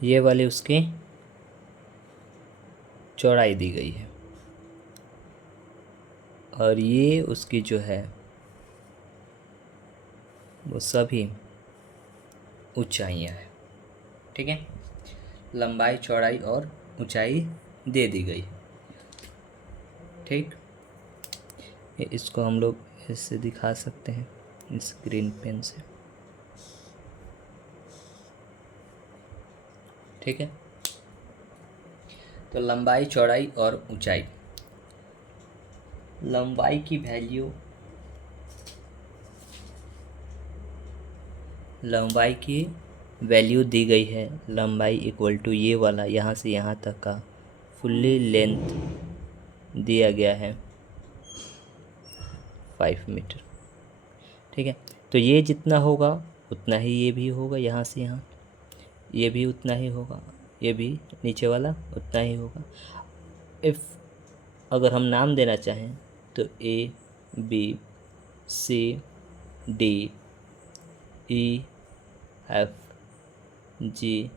ये वाली उसकी चौड़ाई दी गई है और ये उसकी जो है वो सभी ऊंचाइयाँ हैं। ठीक है, लंबाई चौड़ाई और ऊंचाई दे दी गई। ठीक, इसको हम लोग ऐसे दिखा सकते हैं इस ग्रीन पेन से। ठीक है, तो लंबाई चौड़ाई और ऊंचाई। लंबाई की वैल्यू, लंबाई की वैल्यू दी गई है, लंबाई इक्वल टू ये वाला यहाँ से यहाँ तक का फुल्ली लेंथ दिया गया है 5 मीटर। ठीक है, तो ये जितना होगा उतना ही ये भी होगा, यहाँ से यहाँ ये भी उतना ही होगा, ये भी नीचे वाला उतना ही होगा। इफ़ अगर हम नाम देना चाहें तो A B C D E F G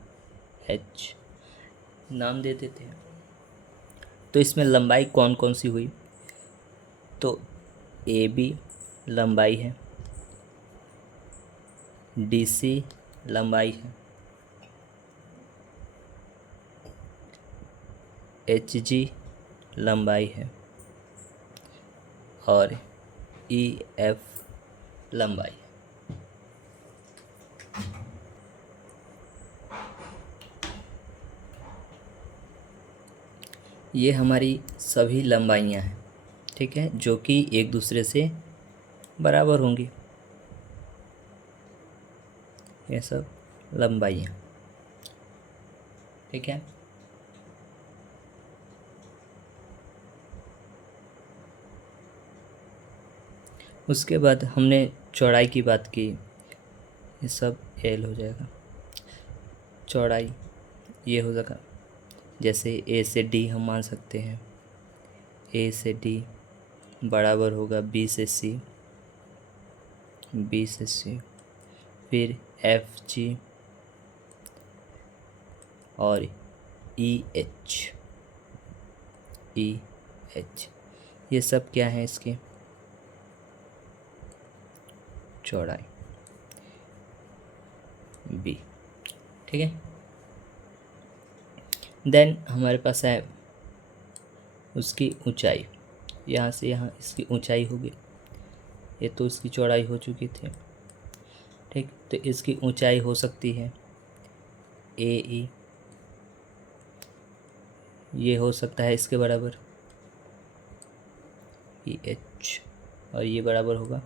H नाम दे देते हैं। तो इसमें लंबाई कौन कौन सी हुई, तो ए बी लंबाई है, डी सी लंबाई है, एच जी लंबाई है और ई एफ लंबाई। ये हमारी सभी लंबाइयाँ हैं। ठीक है, जो कि एक दूसरे से बराबर होंगी, ये सब लंबाइयाँ। ठीक है, उसके बाद हमने चौड़ाई की बात की, ये सब एल हो जाएगा। चौड़ाई ये हो जाएगा, जैसे ए से डी हम मान सकते हैं, ए से डी बराबर होगा बी से सी, बी से सी, फिर एफ जी और ई एच, ई एच, ये सब क्या है इसकी चौड़ाई बी। ठीक है, देन हमारे पास है उसकी ऊंचाई, यहाँ से यहाँ इसकी ऊंचाई होगी, ये तो इसकी चौड़ाई हो चुकी थी। ठीक, तो इसकी ऊंचाई हो सकती है ए ई, ये हो सकता है इसके बराबर ई एच, और ये बराबर होगा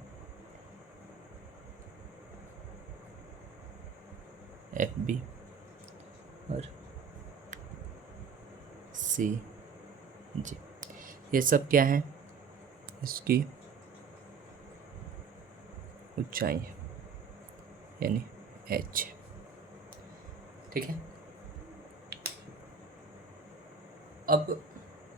एफ बी और सी जी। ये सब क्या है, इसकी ऊंचाई है, यानी एच। ठीक है, अब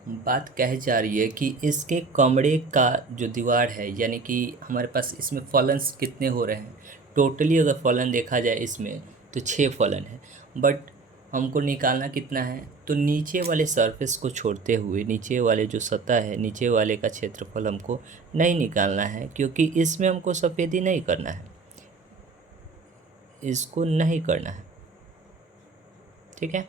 बात कह जा रही है कि इसके कमरे का जो दीवार है, यानी कि हमारे पास इसमें फलन्स कितने हो रहे हैं। टोटली अगर फलन देखा जाए इसमें तो 6 फलन है, बट हमको निकालना कितना है, तो नीचे वाले सरफेस को छोड़ते हुए नीचे वाले जो सतह है, नीचे वाले का क्षेत्रफल हमको नहीं निकालना है, क्योंकि इसमें हमको सफ़ेदी नहीं करना है, इसको नहीं करना है। ठीक है,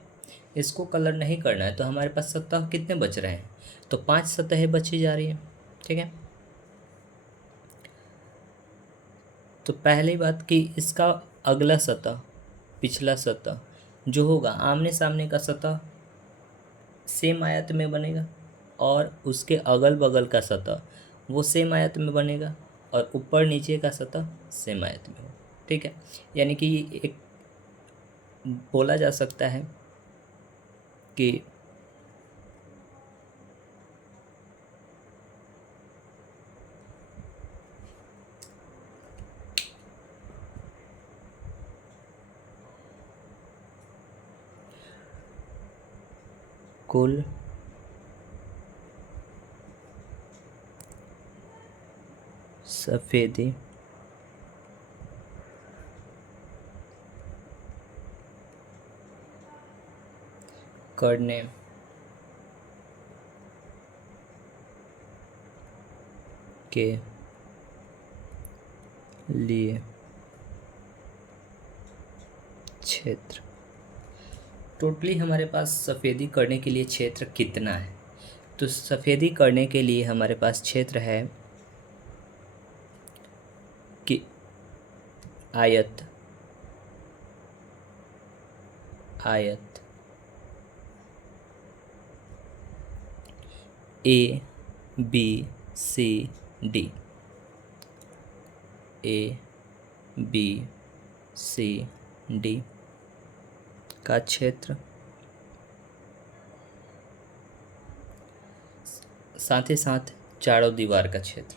इसको कलर नहीं करना है, तो हमारे पास सतह कितने बच रहे हैं, तो 5 सतहें बची जा रही हैं। ठीक है, तो पहली बात कि इसका अगला सतह, पिछला सतह जो होगा आमने सामने का सतह सेम आयत में बनेगा, और उसके अगल बगल का सतह वो सेम आयत में बनेगा, और ऊपर नीचे का सतह सेम आयत में हो। ठीक है, यानी कि एक बोला जा सकता है कि कुल सफ़ेदी करने के लिए क्षेत्र, टोटली हमारे पास सफ़ेदी करने के लिए क्षेत्र कितना है? तो सफ़ेदी करने के लिए हमारे पास क्षेत्र है कि आयत A B C D, A B C D का क्षेत्र, साथ ही साथ चारों दीवार का क्षेत्र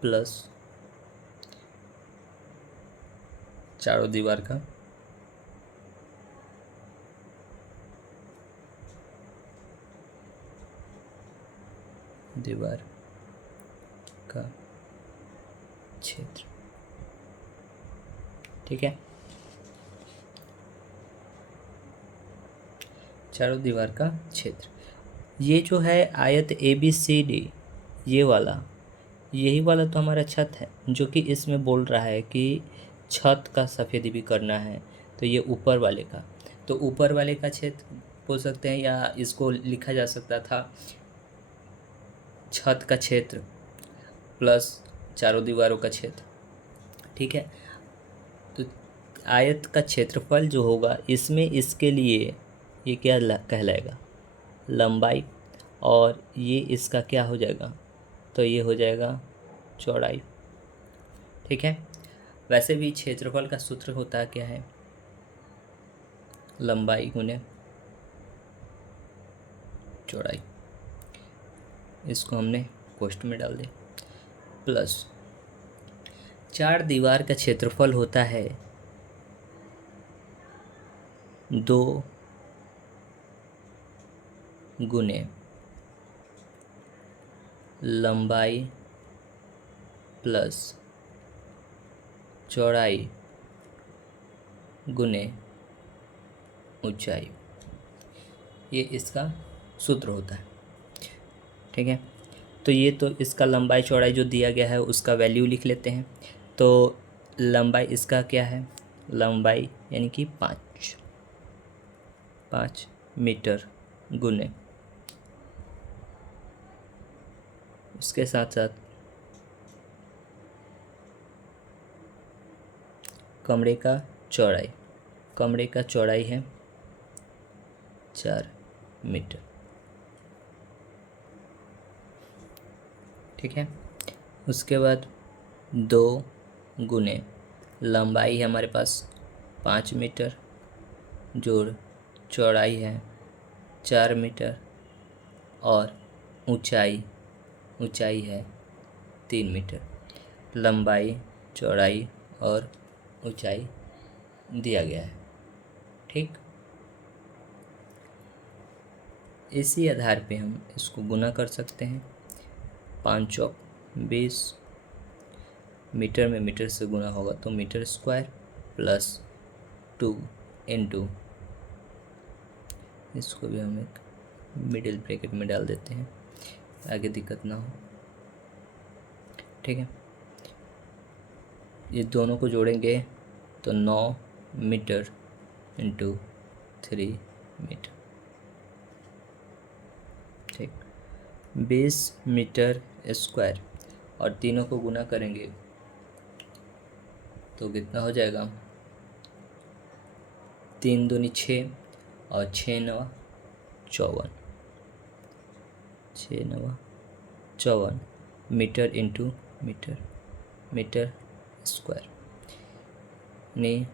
प्लस चारों दीवार का क्षेत्र। ठीक है, चारों दीवार का क्षेत्र। ये जो है आयत ए बी सी डी, ये वाला, यही वाला तो हमारा छत है, जो कि इसमें बोल रहा है कि छत का सफ़ेदी भी करना है। तो ये ऊपर वाले का, तो ऊपर वाले का क्षेत्र बोल सकते हैं, या इसको लिखा जा सकता था छत का क्षेत्र प्लस चारों दीवारों का क्षेत्र। ठीक है, तो आयत का क्षेत्रफल जो होगा इसमें इसके लिए ये क्या कहलाएगा? लंबाई, और ये इसका क्या हो जाएगा? तो ये हो जाएगा चौड़ाई। ठीक है, वैसे भी क्षेत्रफल का सूत्र होता क्या है? लंबाई गुने चौड़ाई। इसको हमने कोष्ठ में डाल दिया, प्लस चार दीवार का क्षेत्रफल होता है 2 गुने लंबाई प्लस चौड़ाई गुने ऊंचाई, ये इसका सूत्र होता है। ठीक है, तो ये तो इसका लंबाई चौड़ाई जो दिया गया है उसका वैल्यू लिख लेते हैं। तो लंबाई इसका क्या है? लंबाई यानी कि 5 मीटर गुने, उसके साथ साथ कमरे का चौड़ाई है 4 मीटर। ठीक है, उसके बाद 2 गुने लंबाई है हमारे पास 5 मीटर, जोड़ चौड़ाई है 4 मीटर, और ऊंचाई है 3 मीटर। लंबाई, चौड़ाई और ऊंचाई दिया गया है। ठीक, इसी आधार पे हम इसको गुना कर सकते हैं। 5 चौक 20, मीटर में मीटर से गुना होगा तो मीटर स्क्वायर, प्लस 2 इंटू, इसको भी हम एक मिडिल ब्रैकेट में डाल देते हैं आगे दिक्कत ना हो। ठीक है, ये दोनों को जोड़ेंगे तो 9 मीटर इंटू 3 मीटर। ठीक, 20 मीटर स्क्वायर, और तीनों को गुना करेंगे तो कितना हो जाएगा? 3 दूनी 6 और 6 9 54, 6 9 54 मीटर इंटू मीटर स्क्वायर। नहीं,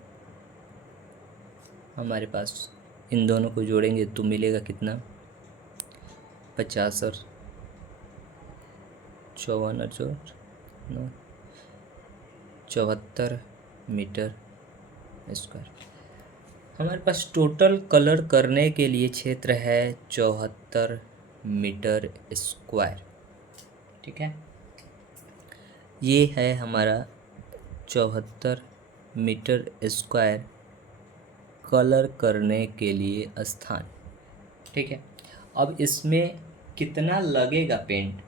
हमारे पास इन दोनों को जोड़ेंगे तो मिलेगा कितना? 50 और 54 और जो 74 मीटर स्क्वायर। हमारे पास टोटल कलर करने के लिए क्षेत्र है 74 मीटर स्क्वायर। ठीक है, ये है हमारा 74 मीटर स्क्वायर कलर करने के लिए स्थान। ठीक है, अब इसमें कितना लगेगा पेंट,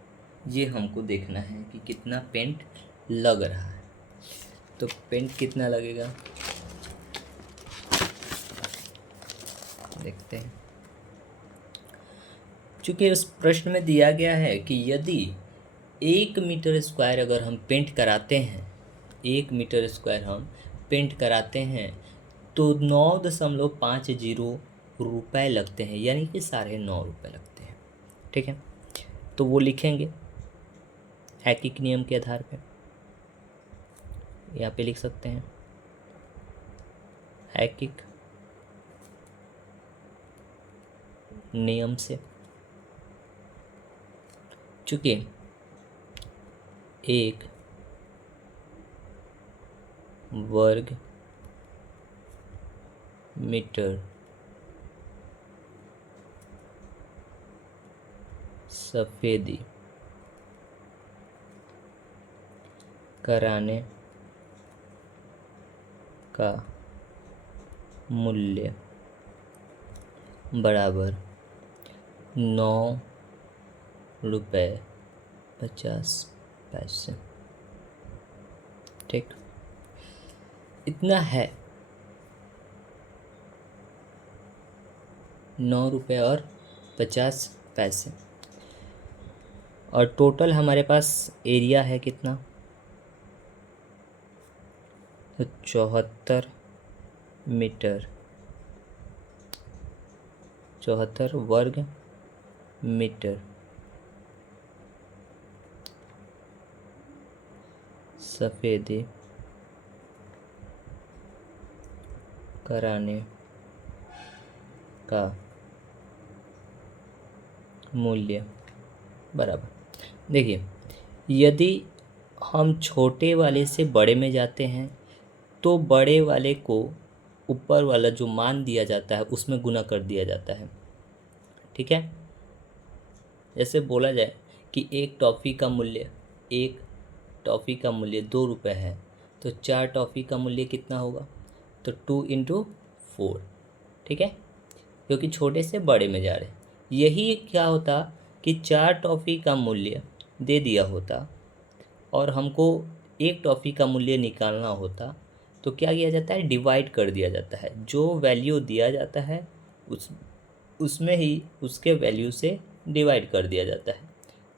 ये हमको देखना है कि कितना पेंट लग रहा है। तो पेंट कितना लगेगा देखते हैं। चूँकि उस प्रश्न में दिया गया है कि यदि 1 मीटर स्क्वायर अगर हम पेंट कराते हैं, 1 मीटर स्क्वायर हम पेंट कराते हैं तो 9.50 रुपये लगते हैं, यानी कि 9.5 रुपये लगते हैं। ठीक है, तो वो लिखेंगे ऐकिक नियम के आधार पे, यहाँ पे लिख सकते हैं ऐकिक नियम से। चूँकि 1 वर्ग मीटर सफ़ेदी कराने का मूल्य बराबर 9.50 रुपये। ठीक, इतना है, 9.50 रुपये। और टोटल हमारे पास एरिया है कितना, तो 74 मीटर, 74 वर्ग मीटर सफ़ेदी कराने का मूल्य बराबर। देखिए, यदि हम छोटे वाले से बड़े में जाते हैं तो बड़े वाले को ऊपर वाला जो मान दिया जाता है उसमें गुना कर दिया जाता है। ठीक है, जैसे बोला जाए कि एक टॉफ़ी का मूल्य 2 रुपये है, तो 4 टॉफ़ी का मूल्य कितना होगा, तो 2 × 4। ठीक है, क्योंकि छोटे से बड़े में जा रहे हैं। यही क्या होता कि 4 टॉफ़ी का मूल्य दे दिया होता और हमको 1 टॉफ़ी का मूल्य निकालना होता, तो क्या किया जाता है, डिवाइड कर दिया जाता है। जो वैल्यू दिया जाता है उसमें ही उसके वैल्यू से डिवाइड कर दिया जाता है,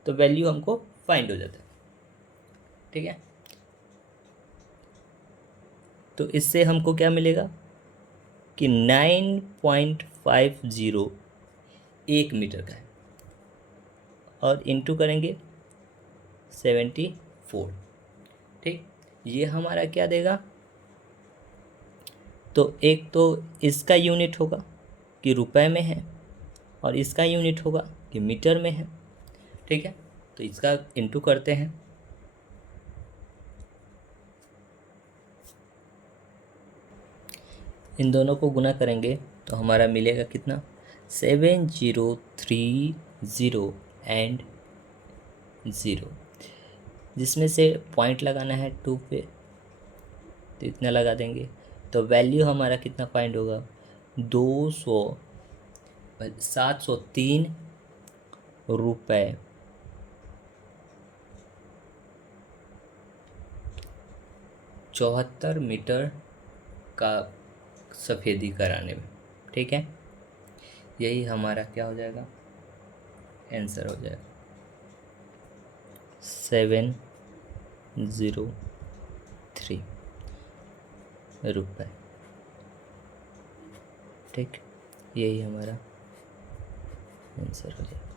तो वैल्यू हमको फाइंड हो जाता है। ठीक है, तो इससे हमको क्या मिलेगा कि 9.50 1 मीटर का है, और इंटू करेंगे 74। ठीक, ये हमारा क्या देगा, तो एक तो इसका यूनिट होगा कि रुपए में है, और इसका यूनिट होगा कि मीटर में है। ठीक है, तो इसका इंटू करते हैं, इन दोनों को गुना करेंगे तो हमारा मिलेगा कितना, 7030 एंड 0, जिसमें से पॉइंट लगाना है 2 पे, तो इतना लगा देंगे। तो वैल्यू हमारा कितना फाइंड होगा, 703 रुपये 74 मीटर का सफ़ेदी कराने में। ठीक है, यही हमारा क्या हो जाएगा, आंसर हो जाएगा 703 रुपये। ठीक, यही हमारा आंसर हो जाएगा।